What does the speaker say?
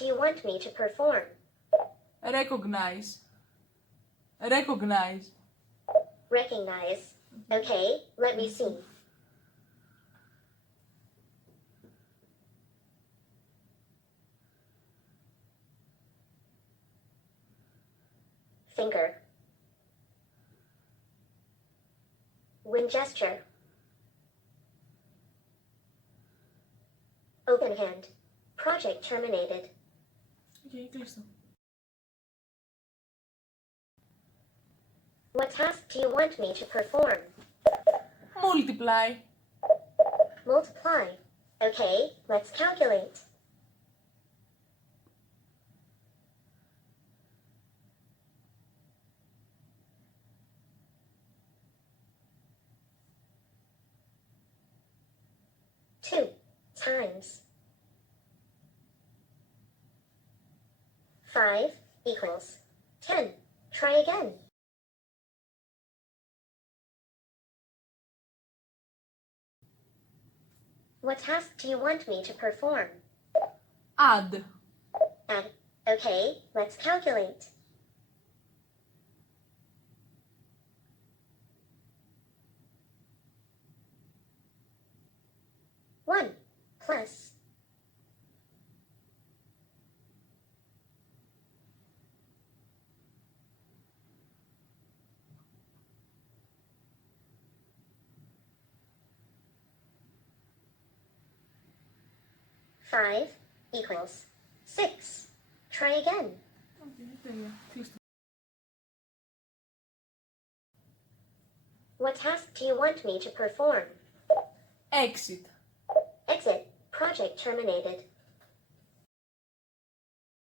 do you want me to perform? Recognize. Recognize. Recognize. Okay, let me see. Finger. Wind gesture. Open hand. Project terminated. Okay, κλείστο. What task do you want me to perform? Multiply. Multiply. Okay, let's calculate. Two times 5 equals 10. Try again. What task do you want me to perform? Add. Add. Okay, let's calculate. One plus 5 equals 6. Try again. Okay, τέλεια. Κλείστο. What task do you want me to perform? Exit. Exit. Project terminated.